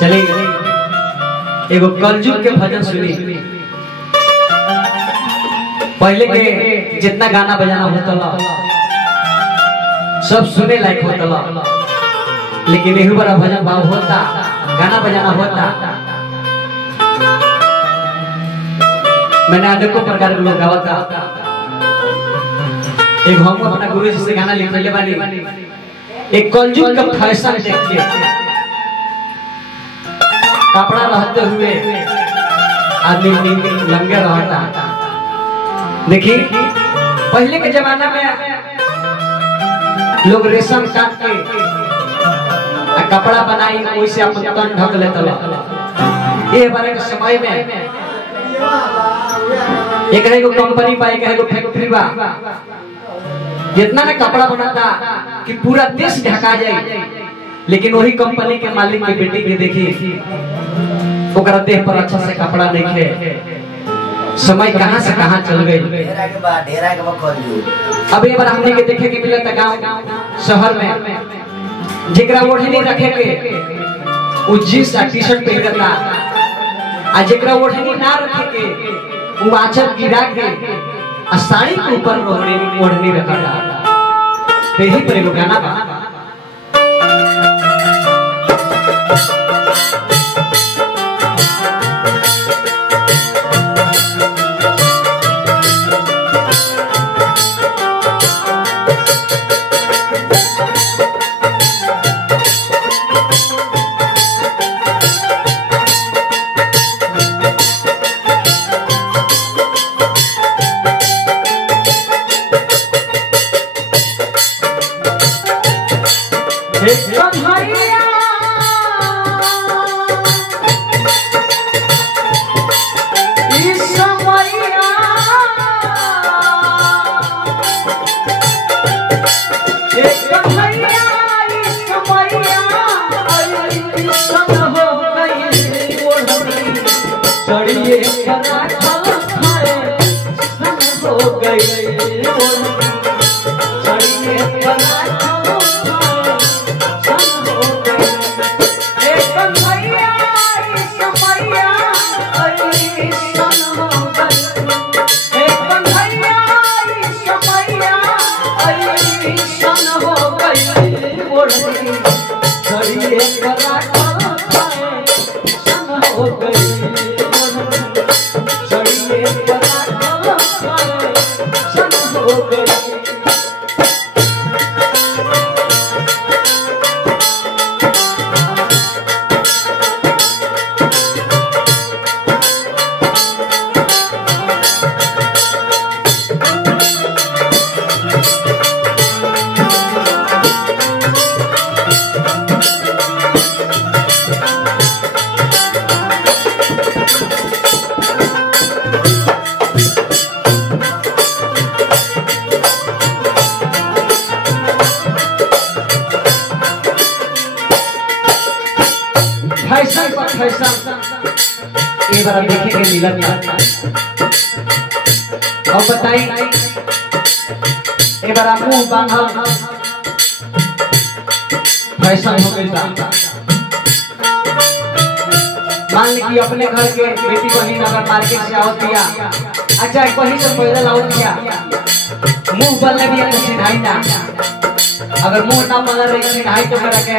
चले एगो कलजुग के भजन सुनी। पहले के जितना गाना बजाना होता सब सुने लायक होता, लेकिन यही बड़ा भजन भाव होता, गाना बजाना होता। मैंने अनेकों प्रकार के लोग गावता। एक हम अपना गुरु जी से गाना लिखले बानी, एक कलजुग का फैशन देख के कपड़ा रहते हुए आदमी लंगे रहता। देखिए पहले के जमाना में लोग रेशम काट के कपड़ा बनाई वैसे अपन तन ढक लेते। ये बारे के समय में एक कंपनी पाई के फैक्ट्री बा, जितना ने कपड़ा बनाता कि पूरा देश ढका जाए, लेकिन वही कंपनी के मालिक के बेटी के देखी ओकरा देह पर अच्छा से कपड़ा नहीं है। समय कहां से कहां चल गई। अब ये बार हमने के देखे के मिलता गांव शहर में जेकरा ओढ़नी रखे के उ जींस आ टी-शर्ट पहन करता, आ जेकरा ओढ़नी ना रखे के उ आंचल गिरा के आ साड़ी के ऊपर ओढ़नी रखता। यही पर एगो गाना बा, ये बार देखे के मिलत। अब बताई ये बार मुंह बांधल फैशन हो गई। मान ली कि अपने घर के बेटी बहन अगर मार्केट से आओ दिया, अच्छा कहीं से पैदल आओ दिया, मुंह बनने भी सिधाई ना, अगर मुंह ना बना रही सिधाई तो करा के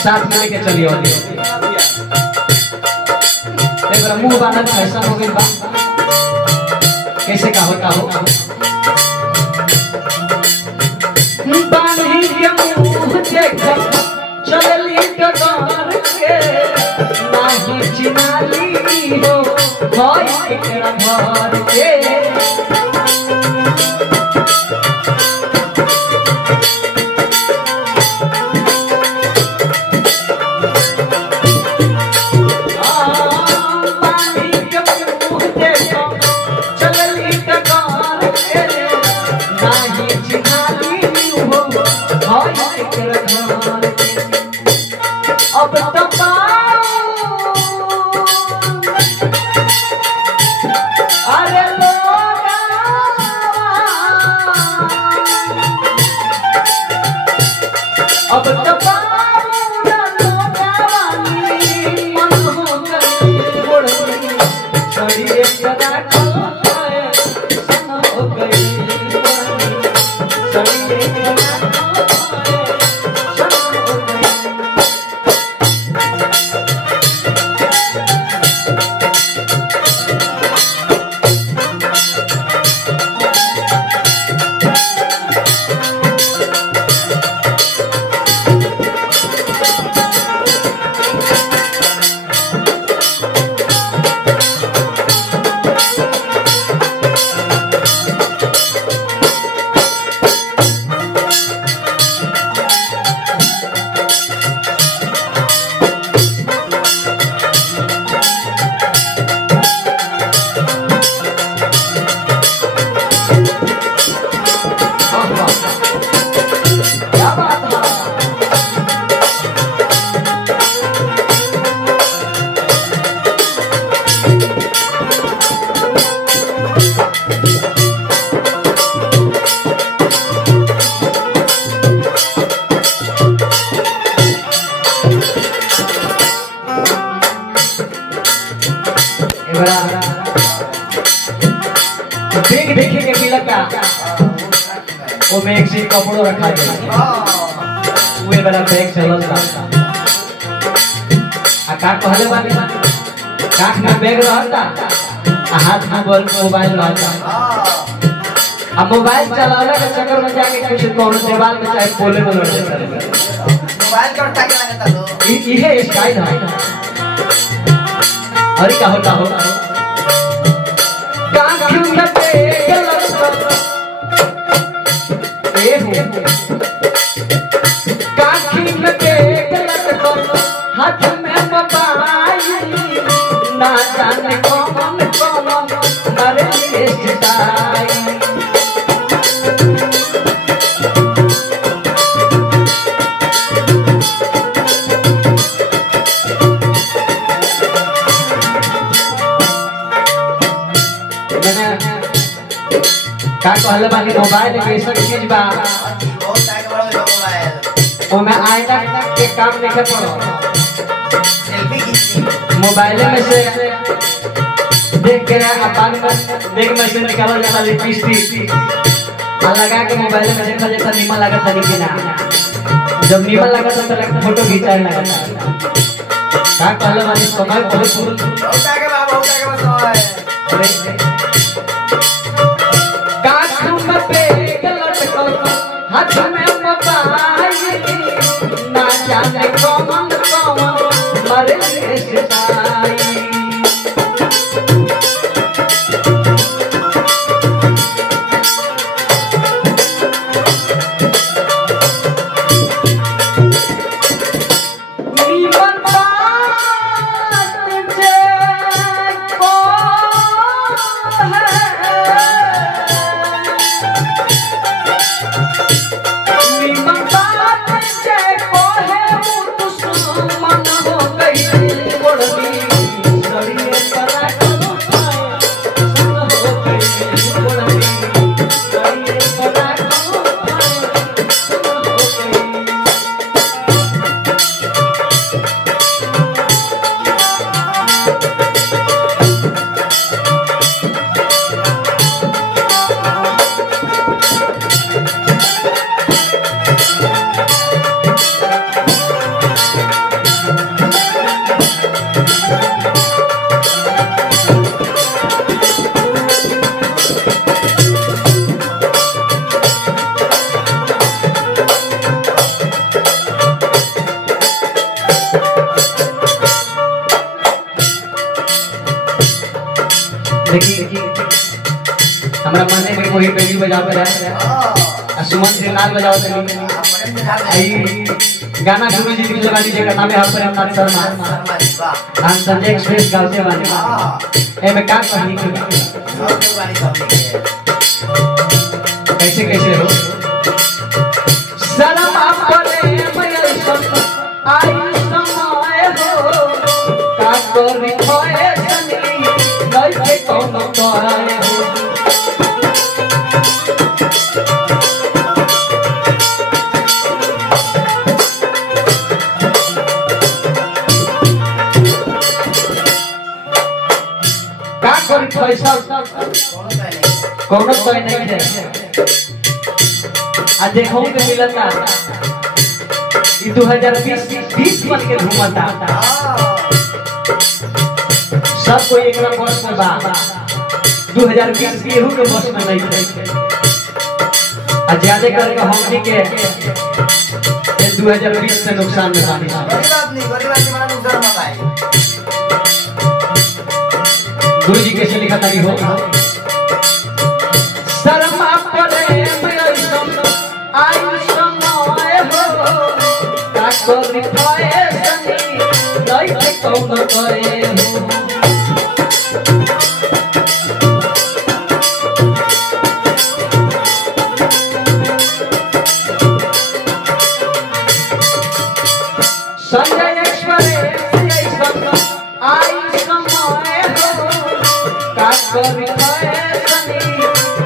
साथ में लेके चली होती। मुंह बांधल फैशन हो गई बा। कैसे का होता हो बांधी के मुंह देखो चलली डगर के नाही चिनाली हो भाई तेरा घर के। Oh, बड़ा देख देखे के मिला का वो में एक सी कपड़ो रखा गया वे बड़ा बैग चलल था आ का कहले बानी काख में बैग रहता आ हाथ में मोबाइल रहता आ मोबाइल चलाने के चक्कर में जाके कुछ कोनो दीवार में चाहे बोले में लड़ जाता मोबाइल का उठा के लगता तो ये स्टाइल है अरे क्या होता हो काख में बैग लगता ए हो काख में बैग लगता हाथ में मोबाइल ना जाने कौन कौन मरे स्टाइल का कहले बानी मोबाइल एक ऐसा चीज बा बहुत टाइम बड़ा मोबाइल ओमे आईना के काम नहीं कर पड़ो सेल्फी खींचनी मोबाइल में से देख के अपन देख में से निकाला जाता लिपस्टिक आ लगा के मोबाइल में देखा जाता नीमा लगा था कि ना जब नीमा लगा तो लगता फोटो खींचाए लगा का कहले बानी समय बहुत बहुत आगे बा बहुत आगे बा समय हाथ में मोबाइल ना जाने कौन कौन मरे स्टाइल देखिए हमारा मन में कोई बेली बजावे है सुमन से लाल बजावत है गाना गुरु जी की लगा दीजिए का नाम है हरप्रेमनाथ शर्मा हम संजय एक्सप्रेस गाते वाले ए में का कहानी कैसे कैसे हो शर्म अपने मैं सब आई समय हो का करी होए सनी नहीं कौन तोराए हो का करी पैसा कोनो तो नहीं है आज देखो के मिलता ई 2020 बन के घूमता सब कोई एक बस में बा 2020 केहू के बस में नहीं है आ ज्यादा करके हमनी के 2020 से नुकसान में बानी गरीब आदमी बड़ा नुकसान मत आए गुरु जी कैसे लिखा ताकि हो शर्मा परे आई समय हो का करी थाए सनी नहीं कौन करे हो संजय एक्सप्रेस आई समय हो का करी थाए सनी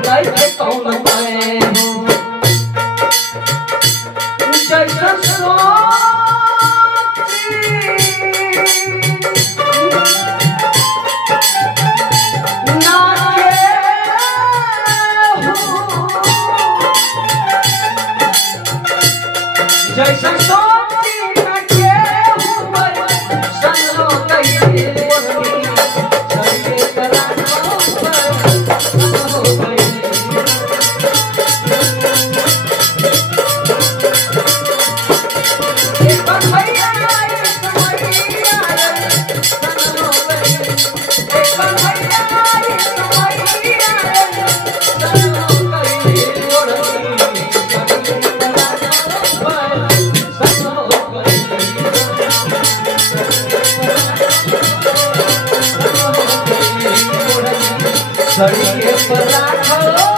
नहीं कौन करे हो जैसा सोची सड़ी के पर राखो